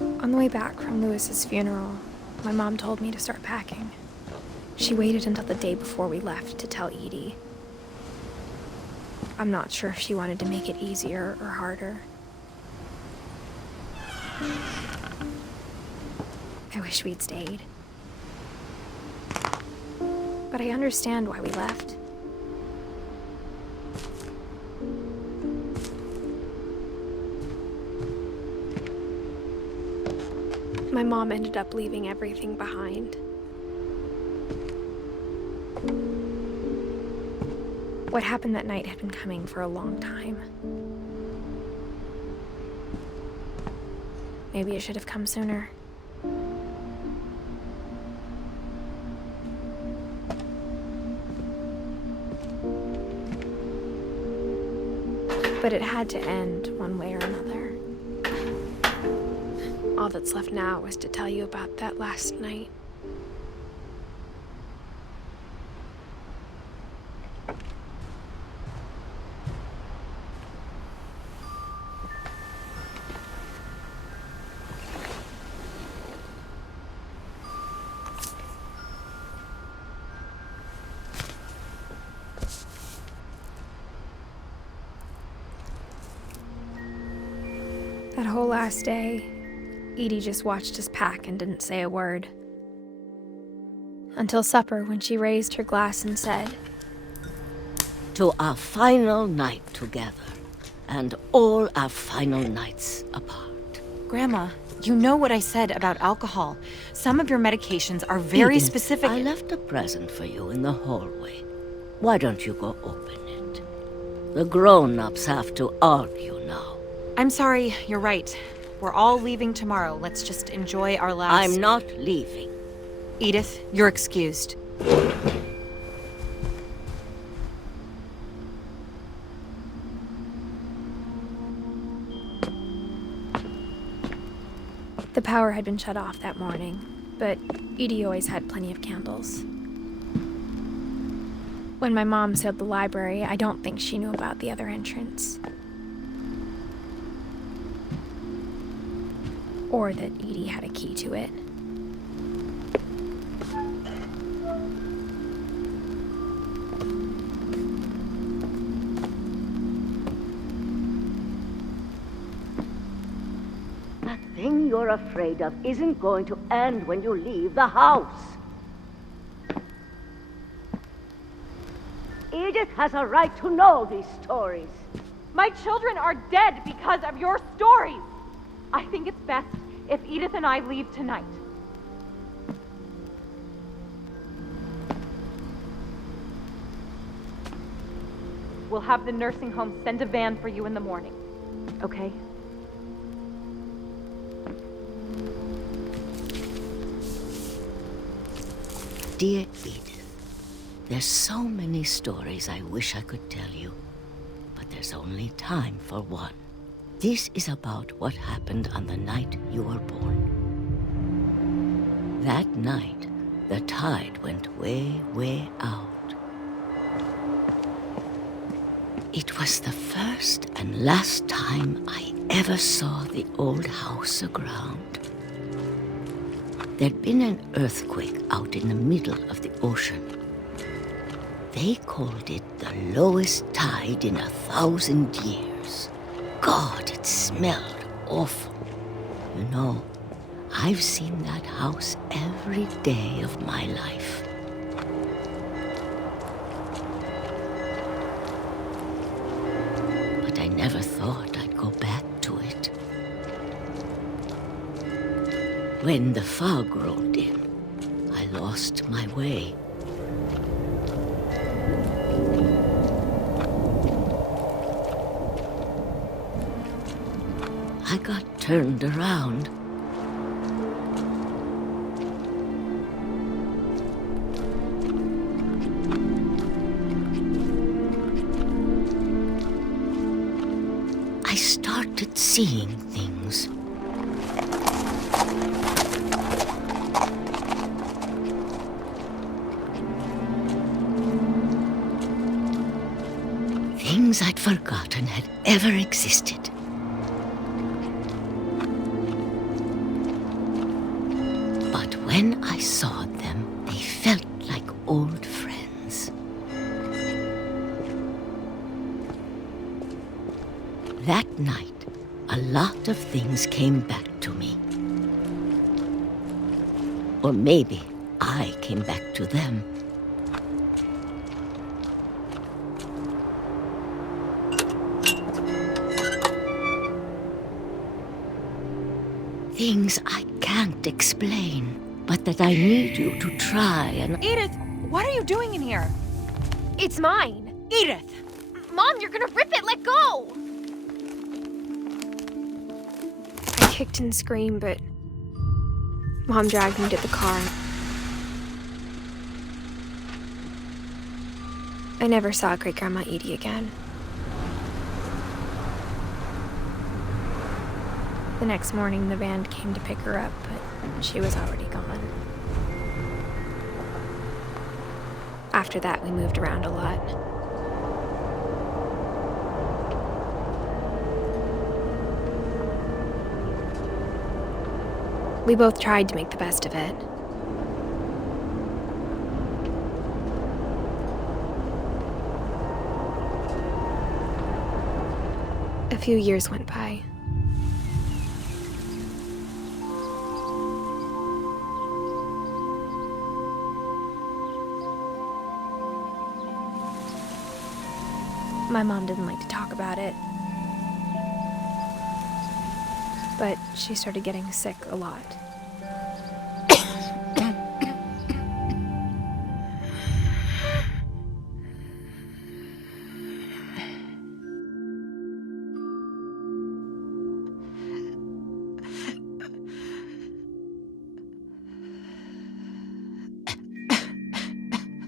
On the way back from Lewis's funeral, my mom told me to start packing. She waited until the day before we left to tell Edie. I'm not sure if she wanted to make it easier or harder. I wish we'd stayed. But I understand why we left. My mom ended up leaving everything behind. What happened that night had been coming for a long time. Maybe it should have come sooner. But it had to end one way or another. All that's left now is to tell you about that last night. That whole last day, Edie just watched us pack and didn't say a word. Until supper, when she raised her glass and said, "To our final night together, and all our final nights apart." Grandma, you know what I said about alcohol. Some of your medications are very Edith, specific. I left a present for you in the hallway. Why don't you go open it? The grown-ups have to argue now. I'm sorry, you're right. We're all leaving tomorrow. Let's just enjoy our last... I'm not leaving. Edith, you're excused. The power had been shut off that morning, but Edie always had plenty of candles. When my mom sealed the library, I don't think she knew about the other entrance. Or that Edie had a key to it. That thing you're afraid of isn't going to end when you leave the house. Edith has a right to know these stories. My children are dead because of your stories. I think it's best if Edith and I leave tonight. We'll have the nursing home send a van for you in the morning, okay? Dear Edith, there's so many stories I wish I could tell you, but there's only time for one. This is about what happened on the night you were born. That night, the tide went way, way out. It was the first and last time I ever saw the old house aground. There'd been an earthquake out in the middle of the ocean. They called it the lowest tide in 1,000 years. God, it smelled awful. You know, I've seen that house every day of my life. But I never thought I'd go back to it. When the fog rolled in, I lost my way. I got turned around. I started seeing things. Things I'd forgotten had ever existed. when I saw them, they felt like old friends. That night, a lot of things came back to me. Or maybe I came back to them. Things I can't explain, but that I need you to try and... Edith, what are you doing in here? It's mine. Edith! Mom, you're gonna rip it! Let go! I kicked and screamed, but Mom dragged me to the car. I never saw Great-Grandma Edie again. The next morning, the van came to pick her up, but she was already gone. After that, we moved around a lot. We both tried to make the best of it. A few years went by. My mom didn't like to talk about it, but she started getting sick a lot.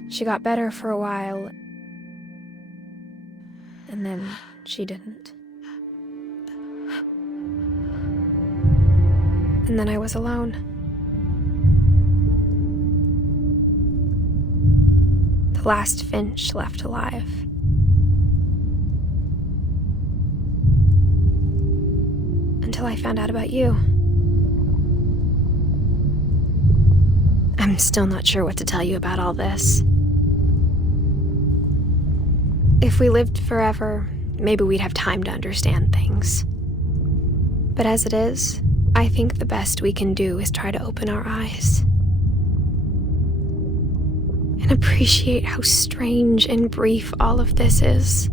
She got better for a while, and then she didn't. And then I was alone. The last Finch left alive. Until I found out about you. I'm still not sure what to tell you about all this. If we lived forever, maybe we'd have time to understand things. But as it is, I think the best we can do is try to open our eyes and appreciate how strange and brief all of this is.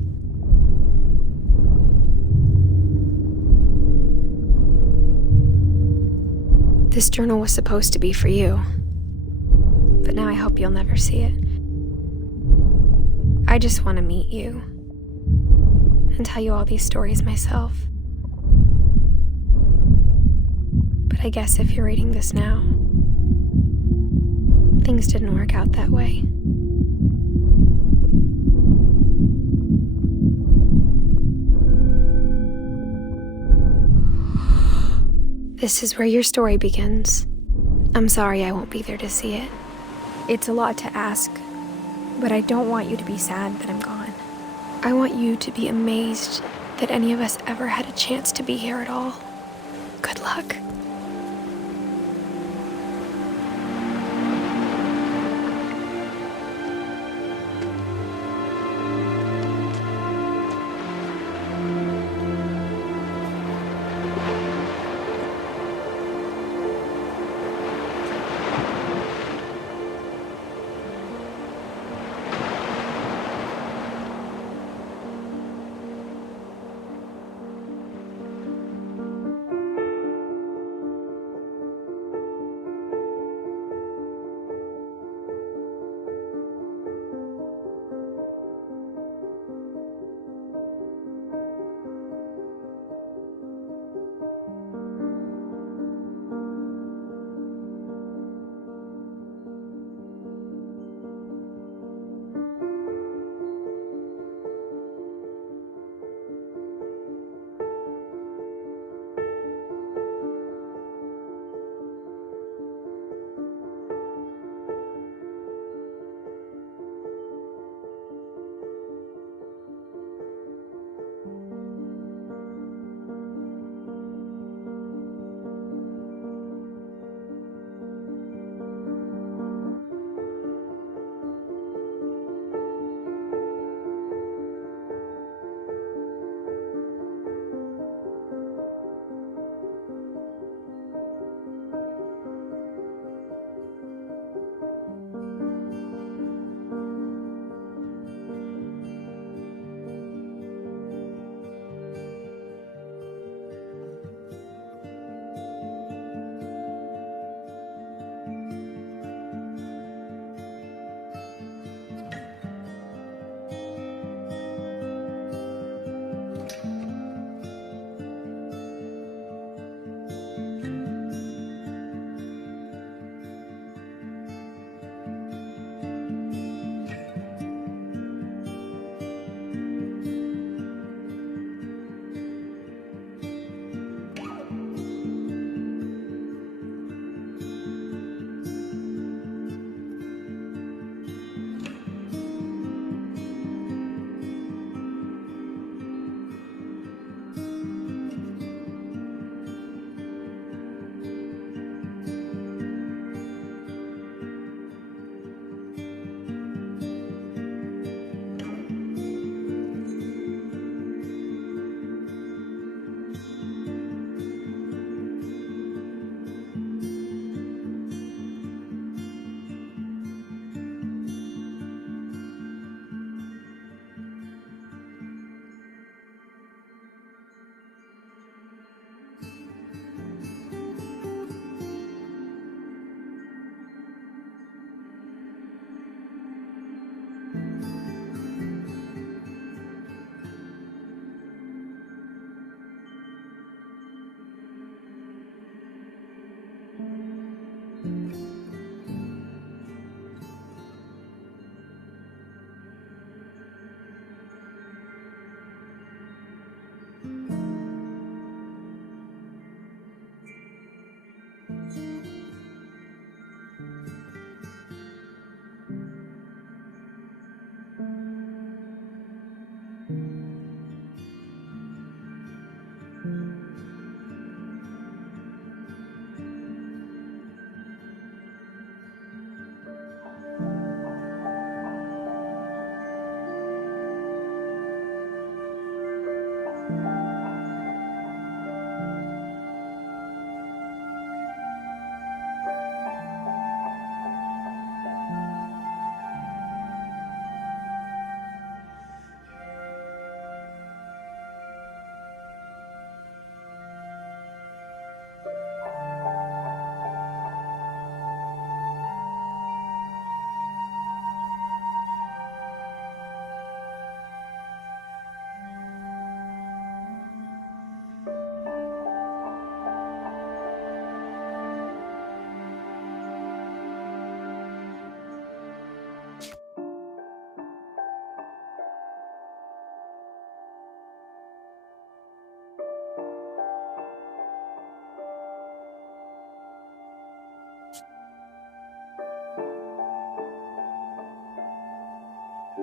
This journal was supposed to be for you, but now I hope you'll never see it. I just want to meet you and tell you all these stories myself. But I guess if you're reading this now, things didn't work out that way. This is where your story begins. I'm sorry I won't be there to see it. It's a lot to ask, but I don't want you to be sad that I'm gone. I want you to be amazed that any of us ever had a chance to be here at all. Good luck.